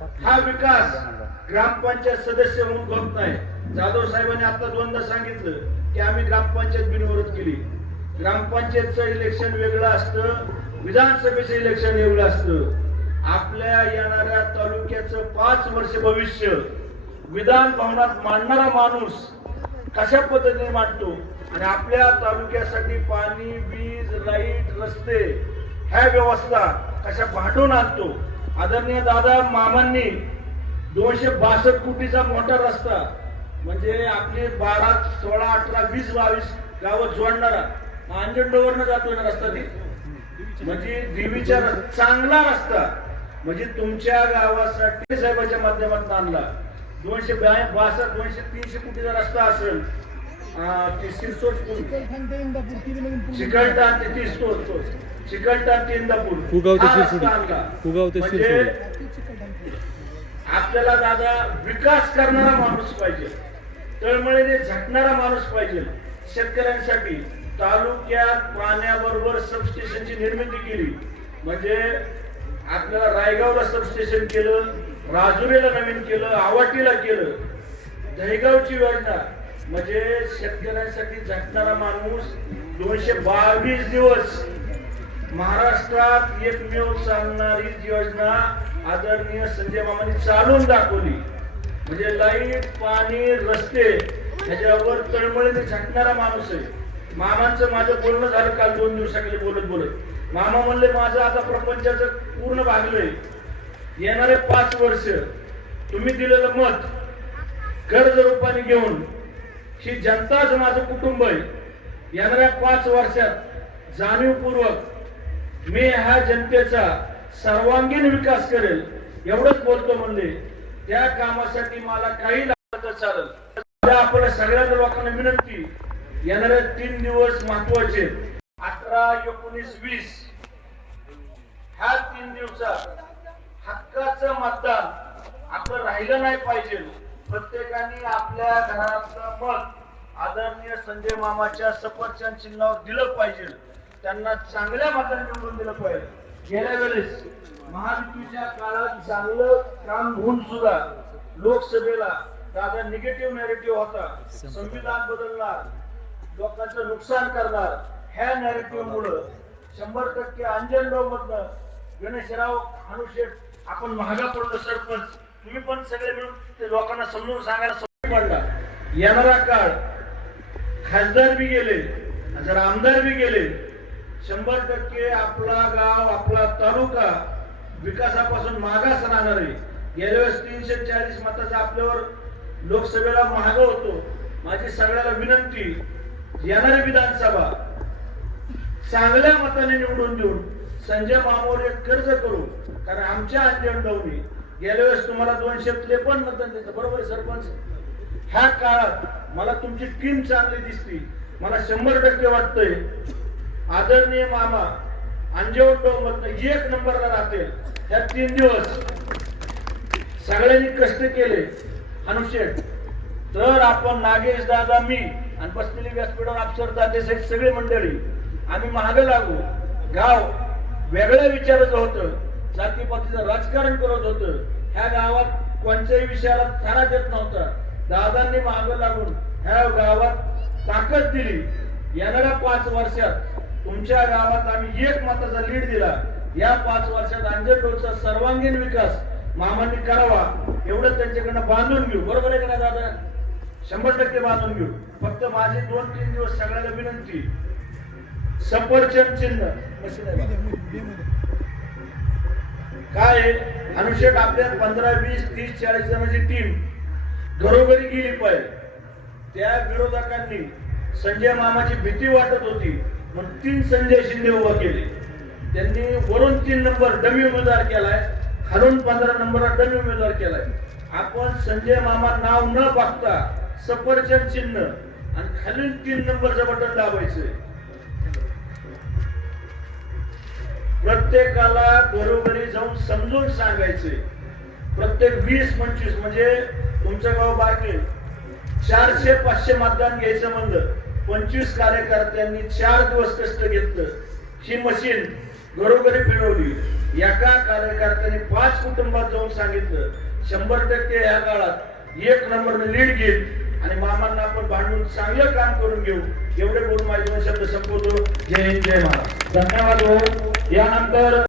हा विकास ग्रामपंचायत सदस्य म्हणून होत नाही. जाधव साहेबांनी आता दोनदा सांगितलं की आम्ही ग्रामपंचायत बिनविरोध केली. ग्रामपंचायतचं इलेक्शन वेगळं असतं विधानसभेचं इलेक्शन वेगळं असतं. आपल्या येणाऱ्या तालुक्याचं पाच वर्ष भविष्य विधान भवनात मांडणारा माणूस कशा पद्धतीने मांडतो? आणि आपल्या तालुक्यासाठी पाणी वीज लाइट रस्ते ह्या व्यवस्था कशा भांडून आणतो? आदरणीय दादा मामांनी दोनशे बासष्ट कोटीचा मोठा रस्ता म्हणजे आपली बारा सोळा अठरा वीस बावीस गावं जोडणारा अंजनडोवरनं जातोय ना रस्ता ती? म्हणजे देवीच्या चांगला रस्ता म्हणजे तुमच्या गावासाठी साहेबाच्या माध्यमातून आणला. दोनशे बासष्ट दोनशे तीनशे कोटीचा रस्ता असेल ते सिरसोड चिकलठाण ते तीस इंदापूर कुगाव ते शिरसोडी. कुगाव ते म्हणजे शिरसोडी. आपल्याला दादा विकास करणारा माणूस पाहिजे. तळमळीने झटणारा माणूस पाहिजे. शेतकऱ्यांसाठी तालुक्यात पाण्याबरोबर सबस्टेशनची निर्मिती केली. म्हणजे आपल्याला रायगावला सबस्टेशन केलं राजुरीला नवीन केलं आवाटीला केलं. दहेगावची योजना. म्हणजे शेतकऱ्यांसाठी झटणारा माणूस दोनशे बावीस दिवस महाराष्ट्रात एकमेव चालणारी जी योजना आदरणीय संजय मामाने चालून दाखवली. म्हणजे लाइट पाणी रस्ते ह्याच्यावर तळमळीने झटणारा माणूस आहे. मामांचं माझं बोलणं झालं काल दोन दिवसाकडे बोलत बोलत. मामा म्हणले माझं आता प्रपंचाचं पूर्ण भागलंय येणारे पाच वर्ष तुम्ही दिलेलं मत कर्ज रूपाने घेऊन ही जनताच माझं कुटुंब आहे. येणाऱ्या पाच वर्षात जाणीवपूर्वक मी ह्या जनतेचा सर्वांगीण विकास करेल एवढंच बोलतो म्हणले त्या कामासाठी मला काही लागलं चालेल आपण सगळ्या लोकांना विनंती येणारे तीन दिवस महत्त्वाचे अकरा एकोणीस वीस. ह्या तीन दिवसात हक्काचं मतदान आपलं राहिलं नाही पाहिजे. प्रत्येकाने आपल्या घरातलं मत आदरणीय संजय मामाच्या सफरचंद चिन्हावर दिलं पाहिजे. त्यांना चांगल्या मताने निवडून दिलं पाहिजे. गेल्या वेळेस महायुतीच्या काळात चांगलं काम होऊन सुद्धा लोकसभेला दादा निगेटिव्ह नॅरेटिव्ह होता. संविधान बदलणार लोकांचं नुकसान करणार ह्या नॅरेटिव्ह मुळे शंभर टक्के अंजनराव मधनं गणेशराव अनुशेठ आपण महागा पडलो सरपंच. तुम्ही पण सगळे मिळून ते लोकांना समजून सांगायला सवय पडला. येणारा काळ खासदार बी गेले जर आमदार बी गेले शंभर टक्के आपला गाव आपला तालुका विकासापासून मागास राहणार आहे. गेल्या वेळेस तीनशे चाळीस मताचा आपल्यावर लोकसभेला महाग होतो. माझी सगळ्याला विनंती येणारी विधानसभा चांगल्या मताने निवडून देऊन संजय मामावर एक कर्ज करू कारण आमच्या अंजनडवनी गेल्या वेळेस तुम्हाला दोनशे त्रेपन्न मतदान देतं बरोबर सरपंच. ह्या काळात मला तुमची टीम चांगली दिसती मला शंभर टक्के वाटतंय आदरणीय मामा अंजवडगाव मधनं एक नंबरला राहतील. ह्या तीन दिवस सगळ्यांनी कष्ट केले. अनुशेठ तर आपण नागेश दादा मी आणि बसलेली व्यासपीठावर अफसर दादे सहित सगळी मंडळी आम्ही महाग लागू. गाव वेगळ्या विचाराचं होतं. जातीपातीचं राजकारण करत होतं. ह्या गावात कोणत्याही विषयाला थारा देत नव्हता. दादांनी महाग लागून ह्या गावात ताकद दिली. येणाऱ्या पाच वर्षात तुमच्या गावात आम्ही एक मताचा लीड दिला. या पाच वर्षात अंजनडोचा सर्वांगीण विकास मामांनी करावा. एवढं त्यांच्याकडनं बांधून घेऊ. बरोबर आहे का दादा? शंभर टक्के बांधून घेऊ. फक्त माझे दोन तीन दिवस सगळ्याला विनंती. सफरचंद चिन्ह. काय? अनुषेक आपल्या पंधरा वीस तीस चाळीस जणांची टीम घरोघरी गेली पाहिजे. त्या विरोधकांनी संजय मामाची भीती वाटत होती. मग तीन संजय शिंदे उभा केले. त्यांनी वरून तीन नंबर डमी उमेदवार केलाय खालून पंधरा नंबरला डमी उमेदवार केलाय. आपण संजय मामा नाव न बघता सफरचंद चिन्ह आणि खालून तीन नंबरचं बटन दाबायचं. प्रत्येकाला घरोघरी जाऊन समजून सांगायचे. प्रत्येक वीस पंचवीस म्हणजे तुमचं गाव बाकी. चारशे पाचशे मतदान घ्यायचं म्हणलं. पंचवीस कार्यकर्त्यांनी चार दिवस कष्ट घेतलं. ही मशीन घरोघरी फिरवली. एका कार्यकर्त्याने पाच कुटुंबात जाऊन सांगितलं शंभर टक्के या काळात एक नंबरने लीड घेईल आणि मामांना आपण भांडून चांगलं काम करून घेऊ. एवढे बोलून माझे शब्द संपवतो. जय हिंद जय महाराज धन्यवाद भाऊ यानंतर